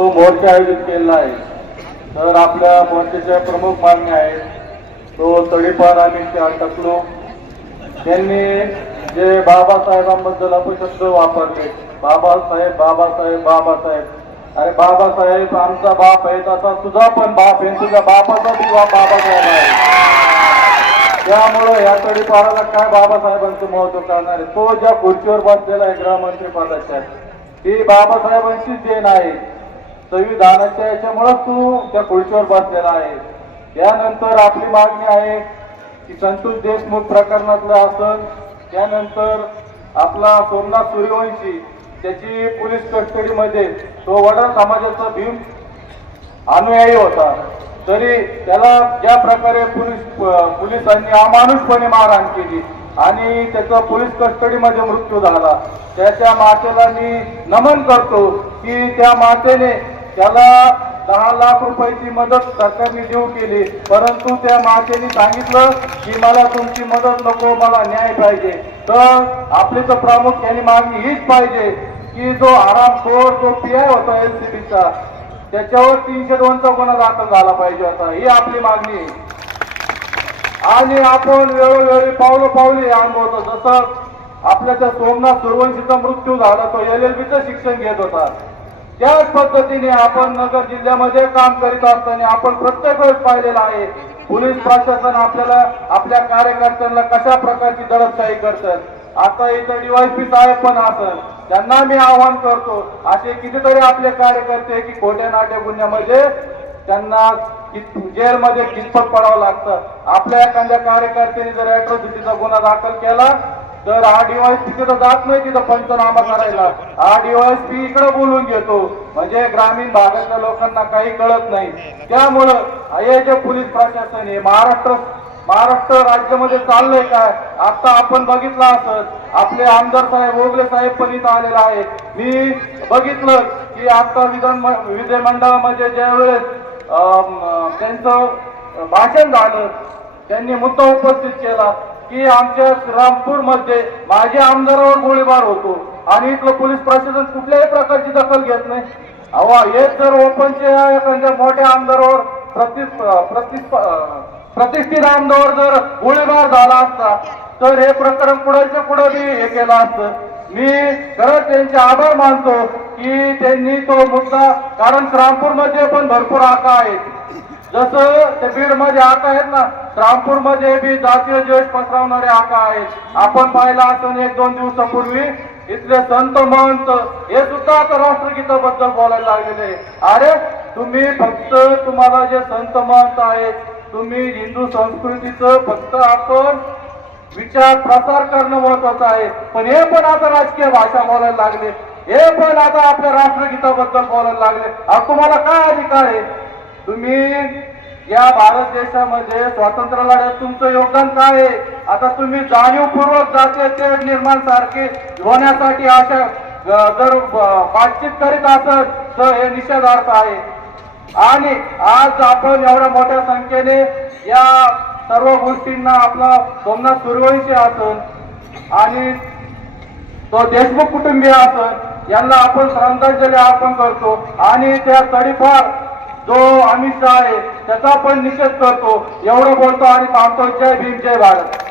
तो मोर्चा आयोजित केलेला आहे. तर आपल्या मोर्चाच्या प्रमुख मागण्या आहेत तो तडीपार आणि त्या टकलो त्यांनी जे बाबासाहेबांबद्दल अपशब्द वापरले बाबासाहेब बाबासाहेब बाबासाहेब. अरे बाबासाहेब आमचा बाप आहे तसा तुझा पण बाप आहे तुझ्या बापाचा बी बाबासाहेब आहे. त्यामुळं या तडीपाराला काय बाबासाहेबांचं महत्त्व करणार आहे? तो ज्या खुर्चीवर बसलेला आहे गृहमंत्री पदाच्या ती बाबासाहेबांचीच देण आहे. संविधानाच्या याच्यामुळं तू त्या खुर्चीवर बसलेला आहे त्यानंतर आपली मागणी आहे की संतोष देशमुख प्रकरणातलं असन त्यानंतर आपला सोमनाथ सूर्यवंशी त्याची पोलीस कस्टडीमध्ये तो वडा समाजाचा भीम अनुयायी होता. तरी त्याला ज्या प्रकारे पोलीस पोलिसांनी अमानुषपणे मारहाण केली आणि त्याचा पोलीस कस्टडीमध्ये मृत्यू झाला त्याच्या मातेला मी नमन करतो की त्या मातेने त्याला दहा लाख रुपयाची मदत सरकारने देऊ केली परंतु त्या मातेने सांगितलं की मला तुमची मदत नको मला न्याय पाहिजे. तर आपली तर प्रामुख्याने मागणी हीच पाहिजे की जो आरामखोर जो पी आय होता एल सी बीचा त्याच्यावर तीनशे दोनचा गुन्हा दाखल झाला पाहिजे होता. ही आपली मागणी. आहे आणि आपण वेळोवेळी पावलं पावली अनुभवतो जसं आपल्या त्या सोमनाथ सुरवंशीचा मृत्यू झाला तो एल एल बीचं शिक्षण घेत होता. त्याच पद्धतीने आपण नगर जिल्ह्यामध्ये काम करीत असताना आपण प्रत्येक वेळेस पाहिलेलं आहे पोलीस प्रशासन आपल्याला आपल्या कार्यकर्त्यांना कशा प्रकारची दडपशाही करतात आता इथं डीवायपी साहेब पण असेल त्यांना मी आवाहन करतो असे कितीतरी आपले कार्यकर्ते की खोट्या नाट्य गुन्ह्यामध्ये त्यांना जेलमध्ये कितपत पडावं लागतं. आपल्या एखाद्या कार्यकर्त्याने जर अॅट्रॉसिटीचा गुन्हा दाखल केला तर हा पी तिथं जात नाही तिथं पंचनामा करायला. हा पी इकडे बोलून घेतो. म्हणजे ग्रामीण भागातल्या लोकांना काही कळत नाही. त्यामुळं हे जे पोलीस प्रशासन आहे महाराष्ट्र महाराष्ट्र राज्यामध्ये चाललंय काय? आता आपण बघितलं असत आपले आमदार साहेब ओगले साहेब पण इथं आलेला आहे मी बघितलं की आता विधान विधिमंडळामध्ये ज्यावेळेस त्यांचं भाषण झालं त्यांनी मुद्दा उपस्थित केला. की आमच्या रामपूरमध्ये माझ्या आमदारावर गोळीबार होतो. आणि इथलं पोलीस प्रशासन कुठल्याही प्रकारची दखल घेत नाही. अवा हेच जर ओपनच्या एखाद्या मोठ्या आमदारावर प्रति प्रतिष्ठित आमदार जर गोळीबार झाला असता तर हे प्रकरण पुढच्या पुढे मी हे केलं असतं. मी खरंच त्यांचे आभार मानतो की त्यांनी तो मुद्दा कारण रामपूरमध्ये पण भरपूर आका आहेत. जसं ते बीडमध्ये आका आहेत ना रामपूरमध्ये बी जातीय द्वेष पसरवणारे आका आहेत. आपण पाहिला असून एक दोन दिवसापूर्वी इथले संत महंत हे सुद्धा आता राष्ट्रगीताबद्दल बोलायला लागलेले अरे तुम्ही फक्त तुम्हाला जे संत महंत आहेत तुम्ही हिंदू संस्कृतीचं फक्त आपण विचार प्रसार करणं महत्वाचं आहे. पण हे पण आता राजकीय भाषा बोलायला लागले. हे पण आता आपल्या राष्ट्रगीताबद्दल बोलायला लागले. तुम्हाला काय अधिकार आहे? तुम्ही या भारत देशामध्ये स्वातंत्र्य लढ्यात तुमचं योगदान काय आहे? आता तुम्ही जाणीवपूर्वक जातीय तेढ निर्माण सारखे होण्यासाठी अशा जर बातचीत करीत असत तर हे निषेधार्थ आहे. आणि आज आपण एवढ्या मोठ्या संख्येने या सर्व गोष्टींना आपला सोमनाथ सुरवळीचे असन आणि तो देशमुख कुटुंबीय असन यांना आपण श्रद्धांजली अर्पण करतो. आणि त्या तडीफार जो अमित शहा आहे त्याचा पण निषेध करतो. एवढं बोलतो आणि थांबतो. जय भीम जय भारत.